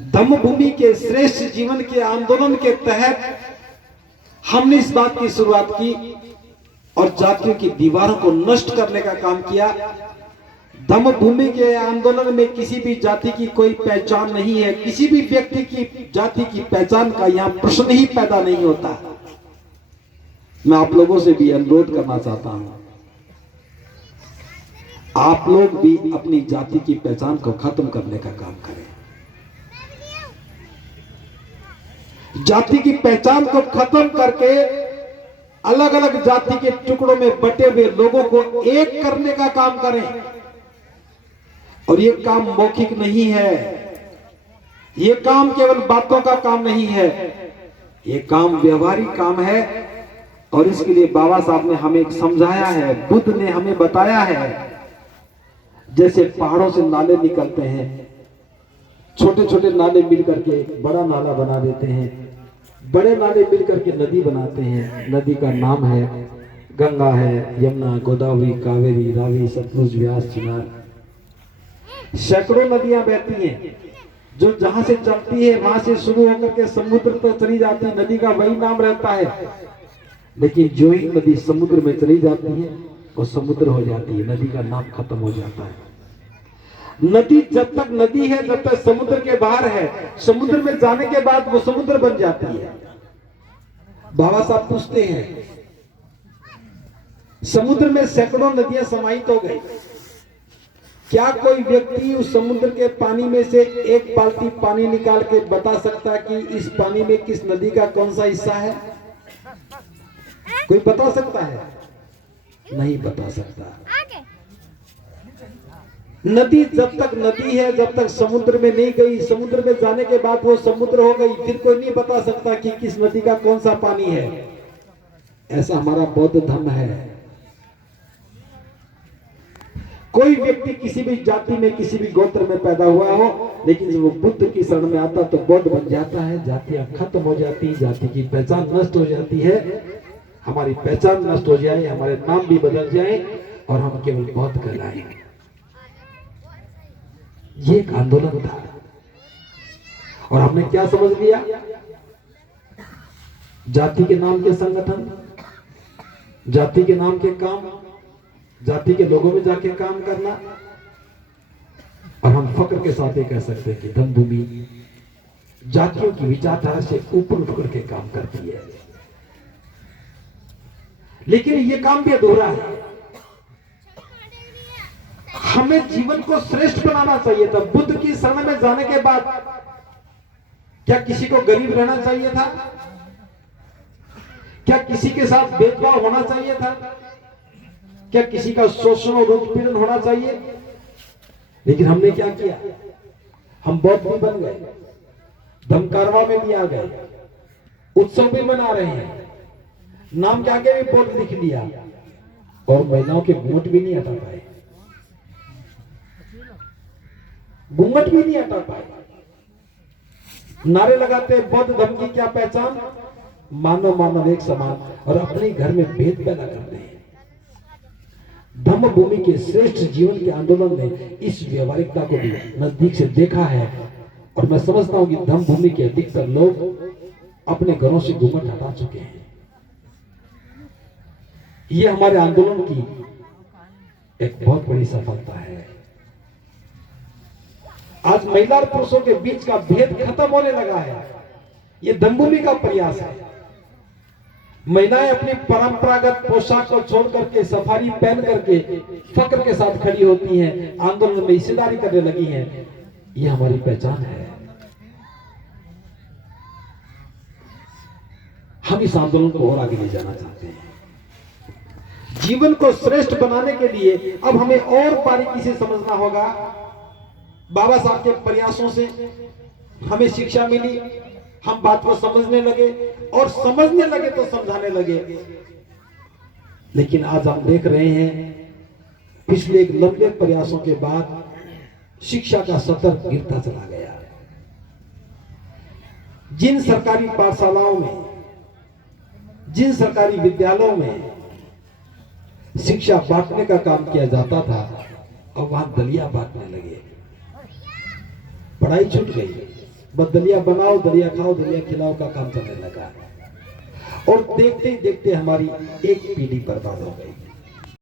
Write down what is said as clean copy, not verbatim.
धम्म भूमि के श्रेष्ठ जीवन के आंदोलन के तहत हमने इस बात की शुरुआत की और जातियों की दीवारों को नष्ट करने का काम किया। धम्म भूमि के आंदोलन में किसी भी जाति की कोई पहचान नहीं है, किसी भी व्यक्ति की जाति की पहचान का यहां प्रश्न ही पैदा नहीं होता। मैं आप लोगों से भी अनुरोध करना चाहता हूं, आप लोग भी अपनी जाति की पहचान को खत्म करने का काम करें। जाति की पहचान को खत्म करके अलग अलग जाति के टुकड़ों में बटे हुए लोगों को एक करने का काम करें। और ये काम मौखिक नहीं है, ये काम केवल बातों का काम नहीं है, ये काम व्यवहारिक काम है। और इसके लिए बाबा साहब ने हमें समझाया है, बुद्ध ने हमें बताया है। जैसे पहाड़ों से नाले निकलते हैं, छोटे छोटे नाले मिलकर के बड़ा नाला बना देते हैं, बड़े नाले मिलकर के नदी बनाते हैं। नदी का नाम है गंगा है, यमुना, गोदावरी, कावेरी, रावी, सतलुज, व्यास, चिनाब। सैकड़ों नदियां बहती हैं, जो जहां से चलती है वहां से शुरू होकर के समुद्र तक चली जाती है। नदी का वही नाम रहता है, लेकिन जो ही नदी समुद्र में चली जाती है वो समुद्र हो जाती है, नदी का नाम खत्म हो जाता है। नदी जब तक नदी है जब तक समुद्र के बाहर है, समुद्र में जाने के बाद वो समुद्र बन जाती है। बाबा साहब पूछते हैं, समुद्र में सैकड़ों नदियां समाहित हो गई, क्या कोई व्यक्ति उस समुद्र के पानी में से एक बाल्टी पानी निकाल के बता सकता है कि इस पानी में किस नदी का कौन सा हिस्सा है? कोई बता सकता है? नहीं बता सकता। नदी जब तक नदी है जब तक समुद्र में नहीं गई, समुद्र में जाने के बाद वो समुद्र हो गई, फिर कोई नहीं बता सकता कि किस नदी का कौन सा पानी है। ऐसा हमारा बौद्ध धर्म है। कोई व्यक्ति किसी भी जाति में किसी भी गोत्र में पैदा हुआ हो, लेकिन जब वो बुद्ध की शरण में आता तो बौद्ध बन जाता है। जातियां खत्म हो जाती, जाति की पहचान नष्ट हो जाती है। हमारी पहचान नष्ट हो जाए, हमारे नाम भी बदल जाए और हम केवल बौद्ध कहलाएं। ये एक आंदोलन था और हमने क्या समझ लिया? जाति के नाम के संगठन, जाति के नाम के काम, जाति के लोगों में जाके काम करना। और हम फक्र के साथ ये कह सकते हैं कि धम्म भूमि जातियों की विचारधारा से ऊपर उठकर के काम करती है। लेकिन ये काम भी अधूरा है। हमें जीवन को श्रेष्ठ बनाना चाहिए था। बुद्ध की शरण में जाने के बाद क्या किसी को गरीब रहना चाहिए था? क्या किसी के साथ भेदभाव होना चाहिए था? क्या किसी का शोषण और उत्पीड़न होना चाहिए? लेकिन हमने क्या किया? हम बौद्ध भी बन गए, धम्मकारवा में भी आ गए, उत्सव भी मना रहे हैं, नाम के आगे भी बौद्ध लिख लिया और महिलाओं के घूंघट भी नहीं हटा पाए, घूंघट भी नहीं हटा पाए। नारे लगाते बौद्ध धर्म की क्या पहचान? मानव मानव एक समान, और अपने घर में भेद पैदा करते हैं। धम्म भूमि के श्रेष्ठ जीवन के आंदोलन ने इस व्यवहारिकता को भी नजदीक से देखा है। और मैं समझता हूं कि धम्म भूमि के अधिकतर लोग अपने घरों से घूंघट हटा चुके हैं। यह हमारे आंदोलन की एक बहुत बड़ी सफलता है। आज महिला और पुरुषों के बीच का भेद खत्म होने लगा है। यह धम्म भूमि का प्रयास है। महिलाएं अपनी परंपरागत पोशाक को छोड़ करके सफारी पहन करके फक्र के साथ खड़ी होती हैं, आंदोलन में हिस्सेदारी करने लगी हैं। यह हमारी पहचान है। हम इस आंदोलन को और आगे ले जाना चाहते हैं। जीवन को श्रेष्ठ बनाने के लिए अब हमें और बारीकी से समझना होगा। बाबा साहब के प्रयासों से हमें शिक्षा मिली, हम बात को समझने लगे और समझने लगे तो समझाने लगे। लेकिन आज हम देख रहे हैं पिछले एक लंबे प्रयासों के बाद शिक्षा का स्तर गिरता चला गया। जिन सरकारी पाठशालाओं में, जिन सरकारी विद्यालयों में शिक्षा बांटने का काम किया जाता था, अब वहां दलिया बांटने लगे। पढ़ाई छूट गई, बस दलिया बनाओ, दलिया खाओ, दलिया खिलाओ का काम चलने लगा। और देखते ही देखते हमारी एक पीढ़ी बर्बाद हो गई।